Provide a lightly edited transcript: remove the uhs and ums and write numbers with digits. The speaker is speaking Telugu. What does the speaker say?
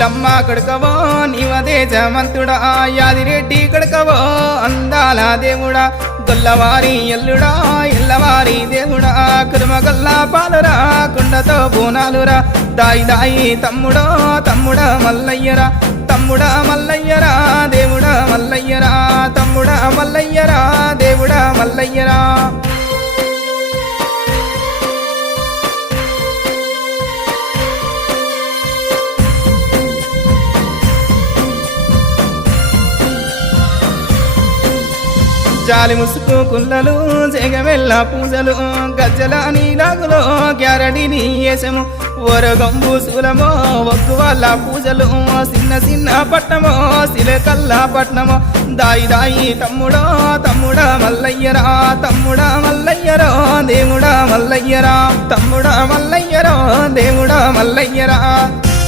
నీలమ్మ కొడుకవో నీవదే జమంతుడా యాదిరెడ్డి కొడుకవో అందాల దేవుడా గొల్లవారి ఎల్లుడా ఎల్లవారి దేవుడా కురుమగల్ల పాలురా కుండతో బోనాలురా దాయి దాయి తమ్ముడో తమ్ముడా మల్లయ్యరా తమ్ముడా మల్లయ్యరా దేవుడా మల్లయ్యరా తమ్ముడా మల్లయ్యరా దేవుడా మల్లయ్యరా జాలి ముసుకు కుల్లలు జగమెల్ల పూజలు గజ్జల నీలాగులో గ్యారడీని వేసము ఓరగంబు శూలమో ఒగ్గు వాళ్ళ పూజలు చిన్న చిన్న పట్నమో సిలకల్ల పట్నమో దాయి దాయి తమ్ముడో తమ్ముడా మల్లయ్యరా తమ్ముడా మల్లయ్యరో దేవుడా మల్లయ్యరా తమ్ముడా మల్లయ్యరో దేవుడా మల్లయ్యరా